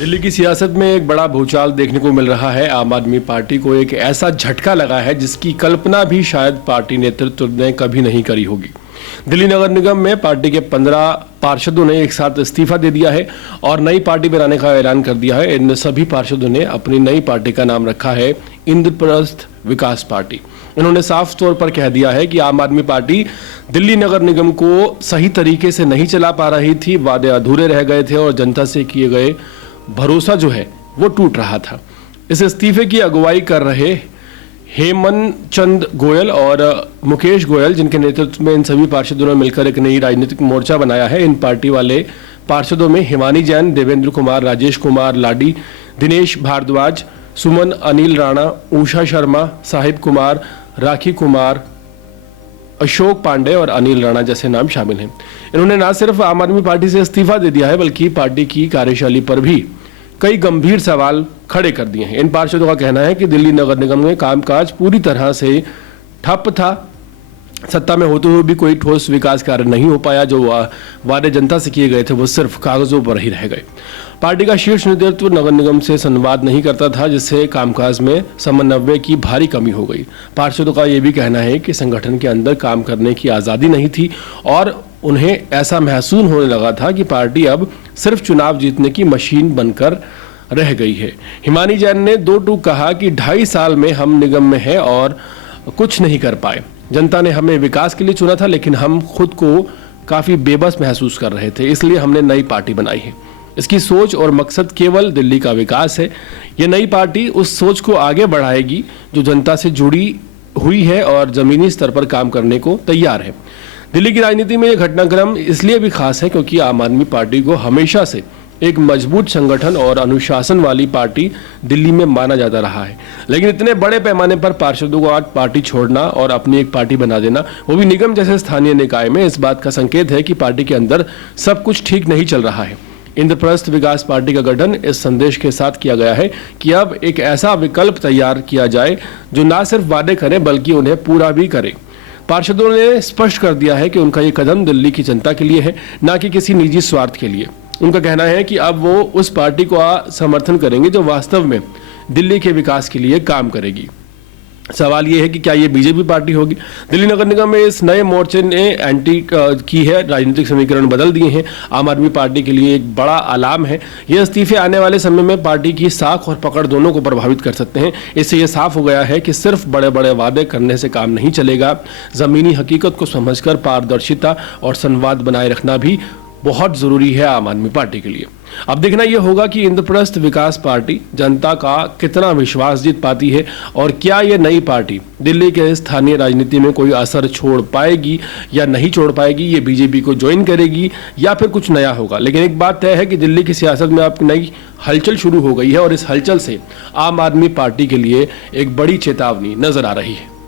दिल्ली की सियासत में एक बड़ा भूचाल देखने को मिल रहा है। आम आदमी पार्टी को एक ऐसा झटका लगा है जिसकी कल्पना भी शायद पार्टी नेतृत्व ने कभी नहीं करी होगी। दिल्ली नगर निगम में पार्टी के 15 पार्षदों ने एक साथ इस्तीफा दे दिया है और नई पार्टी बनाने का ऐलान कर दिया है। इन सभी पार्षदों ने अपनी नई पार्टी का नाम रखा है इंद्रप्रस्थ विकास पार्टी। इन्होंने साफ तौर पर कह दिया है कि आम आदमी पार्टी दिल्ली नगर निगम को सही तरीके से नहीं चला पा रही थी, वादे अधूरे रह गए थे और जनता से किए गए भरोसा जो है वो टूट रहा था। इस इस्तीफे की अगुवाई कर रहे हेमंत चंद गोयल और मुकेश गोयल, जिनके नेतृत्व में इन सभी पार्षदों ने मिलकर एक नई राजनीतिक मोर्चा बनाया है। इन पार्टी वाले पार्षदों में हिमानी जैन, देवेंद्र कुमार, राजेश कुमार लाडी, दिनेश भारद्वाज, सुमन, अनिल राणा, उषा शर्मा, साहिब कुमार, राखी कुमार, अशोक पांडे और अनिल राणा जैसे नाम शामिल हैं। इन्होंने न सिर्फ आम आदमी पार्टी से इस्तीफा दे दिया है बल्कि पार्टी की कार्यशैली पर भी कई गंभीर सवाल खड़े कर दिए हैं। इन पार्षदों का कहना है कि दिल्ली नगर निगम में कामकाज पूरी तरह से ठप था। सत्ता में होते हुए भी कोई ठोस विकास कार्य नहीं हो पाया। जो वादे जनता से किए गए थे वो सिर्फ कागजों पर ही रह गए। पार्टी का शीर्ष नेतृत्व नगर निगम से संवाद नहीं करता था, जिससे कामकाज में समन्वय की भारी कमी हो गई। पार्षदों का ये भी कहना है कि संगठन के अंदर काम करने की आज़ादी नहीं थी और उन्हें ऐसा महसूस होने लगा था कि पार्टी अब सिर्फ चुनाव जीतने की मशीन बनकर रह गई है। हिमानी जैन ने दो टूक कहा कि 2.5 साल में हम निगम में हैं और कुछ नहीं कर पाए। जनता ने हमें विकास के लिए चुना था, लेकिन हम खुद को काफ़ी बेबस महसूस कर रहे थे, इसलिए हमने नई पार्टी बनाई है। इसकी सोच और मकसद केवल दिल्ली का विकास है। ये नई पार्टी उस सोच को आगे बढ़ाएगी जो जनता से जुड़ी हुई है और ज़मीनी स्तर पर काम करने को तैयार है। दिल्ली की राजनीति में यह घटनाक्रम इसलिए भी खास है क्योंकि आम आदमी पार्टी को हमेशा से एक मजबूत संगठन और अनुशासन वाली पार्टी दिल्ली में माना जाता रहा है। लेकिन इतने बड़े पैमाने पर पार्षदों को आज पार्टी छोड़ना और अपनी एक पार्टी बना देना, वो भी निगम जैसे स्थानीय निकाय में, इस बात का संकेत है कि पार्टी के अंदर सब कुछ ठीक नहीं चल रहा है। इंद्रप्रस्थ विकास पार्टी का गठन इस संदेश के साथ किया गया है कि अब एक ऐसा विकल्प तैयार किया जाए जो न सिर्फ वादे करे बल्कि उन्हें पूरा भी करे। पार्षदों ने स्पष्ट कर दिया है कि उनका ये कदम दिल्ली की जनता के लिए है, न कि किसी निजी स्वार्थ के लिए। उनका कहना है कि अब वो उस पार्टी को समर्थन करेंगे जो वास्तव में दिल्ली के विकास के लिए काम करेगी। सवाल ये है कि क्या ये बीजेपी पार्टी होगी? दिल्ली नगर निगम में इस नए मोर्चे ने एंटी की है, राजनीतिक समीकरण बदल दिए हैं। आम आदमी पार्टी के लिए एक बड़ा अलार्म है। ये इस्तीफे आने वाले समय में पार्टी की साख और पकड़ दोनों को प्रभावित कर सकते हैं। इससे ये साफ हो गया है कि सिर्फ बड़े बड़े वादे करने से काम नहीं चलेगा। जमीनी हकीकत को समझकर पारदर्शिता और संवाद बनाए रखना भी बहुत जरूरी है आम आदमी पार्टी के लिए। अब देखना यह होगा कि इंद्रप्रस्थ विकास पार्टी जनता का कितना विश्वास जीत पाती है और क्या यह नई पार्टी दिल्ली के स्थानीय राजनीति में कोई असर छोड़ पाएगी या नहीं छोड़ पाएगी। ये बीजेपी को ज्वाइन करेगी या फिर कुछ नया होगा। लेकिन एक बात तय है कि दिल्ली की सियासत में अब नई हलचल शुरू हो गई है और इस हलचल से आम आदमी पार्टी के लिए एक बड़ी चेतावनी नजर आ रही है।